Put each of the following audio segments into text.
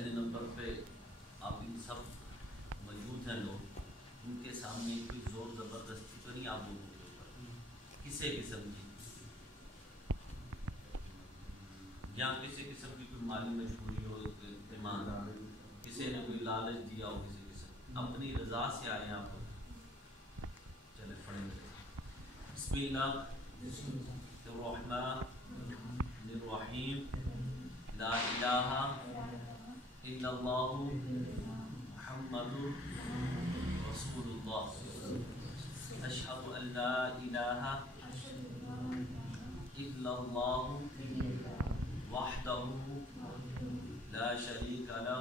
پہلے نمبر پہ آپ ان سب موجود ہیں لوگ، ان کے سامنے کوئی زور زبردستی تو نہیں آپ لوگوں کے اوپر کسی قسم کی، یا کسی قسم کی کوئی مالی مجبوری ہو، ایمان کسی نے کوئی لالچ دیا ہو کسی قسم، اپنی رضا سے آئے آپ لوگ. چلے پڑھیں گے. بسم اللہ الرحمن الرحیم. لا الہ الا اللہ محمد رسول اللہ. اشہد ان لا الہ الا اللہ وحدہ لا شریک لہ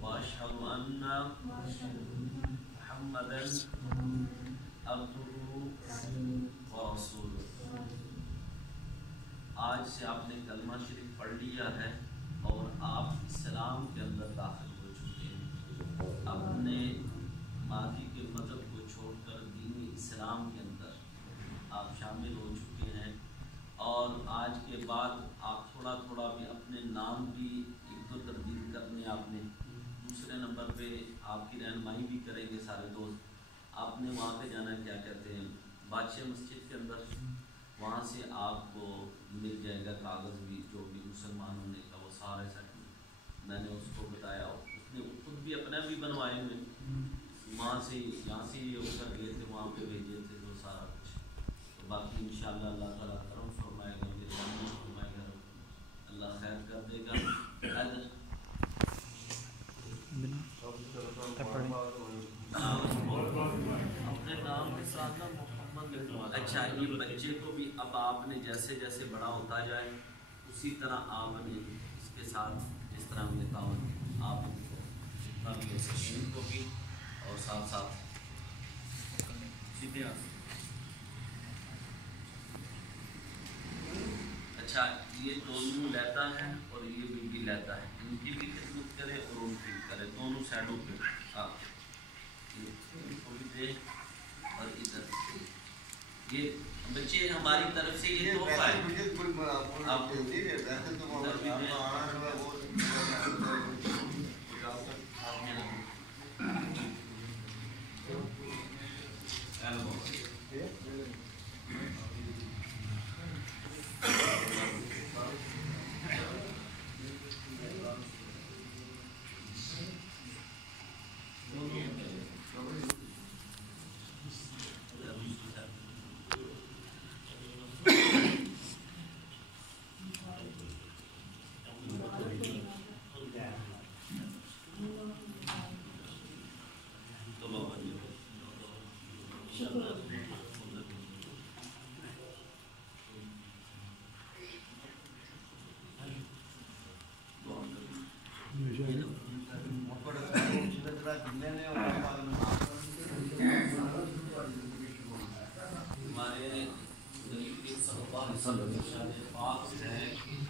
واشہد ان محمدا عبدہ ورسولہ. آج سے آپ نے کلمہ شریف پڑھ لیا ہے اور آپ اسلام کے اندر داخل ہو چکے ہیں. اپنے ماضی کے مذہب کو چھوڑ کر دین اسلام کے اندر آپ شامل ہو چکے ہیں، اور آج کے بعد آپ تھوڑا تھوڑا بھی اپنے نام بھی ایک دو تبدیل کرنے آپ نے. دوسرے نمبر پہ آپ کی رہنمائی بھی کریں گے سارے دوست. آپ نے وہاں پہ جانا کیا کہتے ہیں بادشاہ مسجد کے اندر، وہاں سے آپ کو مل جائے گا کاغذ بھی جو بھی مسلمان ہونے کا، وہ سارے سرٹیفکیٹ میں نے اس کو بتایا. اس نے خود بھی اپنا بھی بنوائے ہوئے، وہاں سے یہاں سے یہ ہو کر گئے تھے، وہاں پہ بھیجے تھے جو سارا کچھ. تو باقی انشاءاللہ اللہ تعالیٰ کرم فرمائے گا، میرے رحمت فرمائے گا، اللہ خیر کر دے گا. اپنے نام کے ساتھ محمد لکھوا. اچھا، یہ بچے کو بھی اب آپ نے جیسے جیسے بڑا ہوتا جائے اسی طرح آپ نے اس کے ساتھ جس طرح میں تعاون آپ جتنا بھی ہو سکے ان کو بھی، اور ساتھ ساتھ سیدھے. اچھا، یہ دونوں لیتا ہے اور یہ بھی لیتا ہے، ان کی بھی خدمت کرے اور ان کی بھی کرے، دونوں سائڈوں پہ آپ ان کو بھی دے. اور ادھر یہ بچے ہماری طرف سے یہ تحفہ ہے آپ کو ادھر بھی دیں.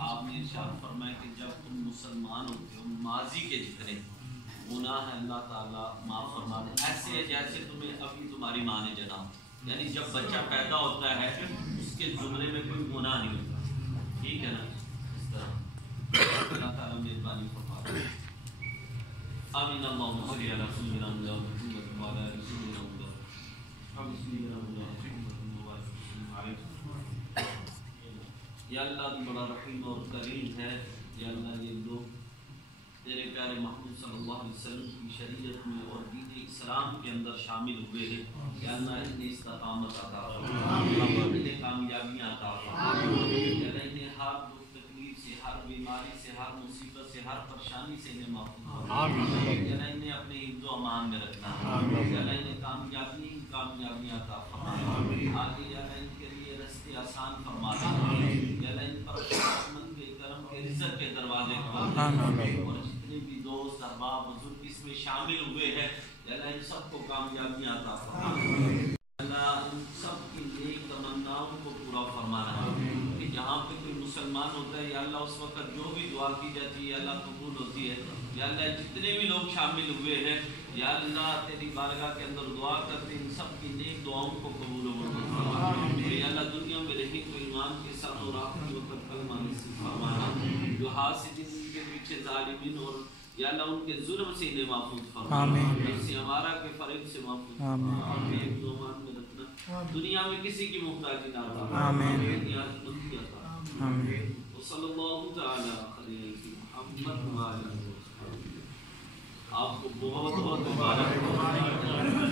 آپ نے ارشاد فرمایا کہ جب تم مسلمان ہوتے ہو ماضی کے جتنے گناہ اللہ تعالیٰ معاف فرما دے، ایسے جیسے تمہیں ابھی تمہاری ماں نے جنا. یعنی جب بچہ پیدا ہوتا ہے اس کے زمرے میں کوئی گناہ نہیں ہوتا، ٹھیک ہے نا. اس طرح اللہ تعالیٰ مہربانی فرما دے. آمین. اللہم صلی علی سیدنا محمد وعلی آل سیدنا محمد. یا اللہ تو بڑا رحیم اور کریم ہے. یا اللہ یہ لوگ تیرے پیارے محمود صلی اللہ علیہ وسلم کی شریعت میں اور دین اسلام کے اندر شامل ہوئے ہیں. یا اللہ انہیں استقامت عطا فرما، انہیں کامیابیاں عطا فرما. یا اللہ انہیں ہر دکھ تکلیف سے، ہر بیماری سے، ہر مصیبت سے، ہر پریشانی سے انہیں محفوظ فرما. یا اللہ انہیں اپنے حفظ و امان میں رکھنا. یا اللہ انہیں کامیابیاں عطا فرما. آگے یا اللہ ان کے لیے راستے آسان فرما دے. یا اللہ ان پر من کے کرم کے رزق کے دروازے کھول دے. اور جتنے بھی دوست احباب بزرگ اس میں شامل ہوئے ہیں یا اللہ ان سب کو کامیابیاں عطا فرما. اللہ ان سب کی نیک تمناؤں کو پورا فرمانا. کہ جہاں پہ کوئی مسلمان ہوتا ہے یا اللہ اس وقت جو بھی دعا کی جاتی ہے اللہ قبول ہوتی ہے. یا اللہ جتنے بھی لوگ شامل ہوئے ہیں یا اللہ تیری بارگاہ کے اندر دعا کرتے ان سب کی نیک دعاؤں کو قبول و منظور. یا اللہ دنیا میں رہے تو ایمان کے ساتھ اور آخرت وقت کلمہ نصیب فرمانا، جو حاسدین ان کے پیچھے ظالمین اور یا اللہ ان کے ظلم سے انہیں محفوظ فرمانا، نفس ہمارا کے فریب سے محفوظ فرمانا، ایک دو مان میں رکھنا، دنیا میں کسی کی محتاجی نہ عطا، نیاز مندی عطا، وصلی اللہ تعالی علیہ محمد وعلی آلہ وصحبہ۔ آپ کو بہت بہت مبارک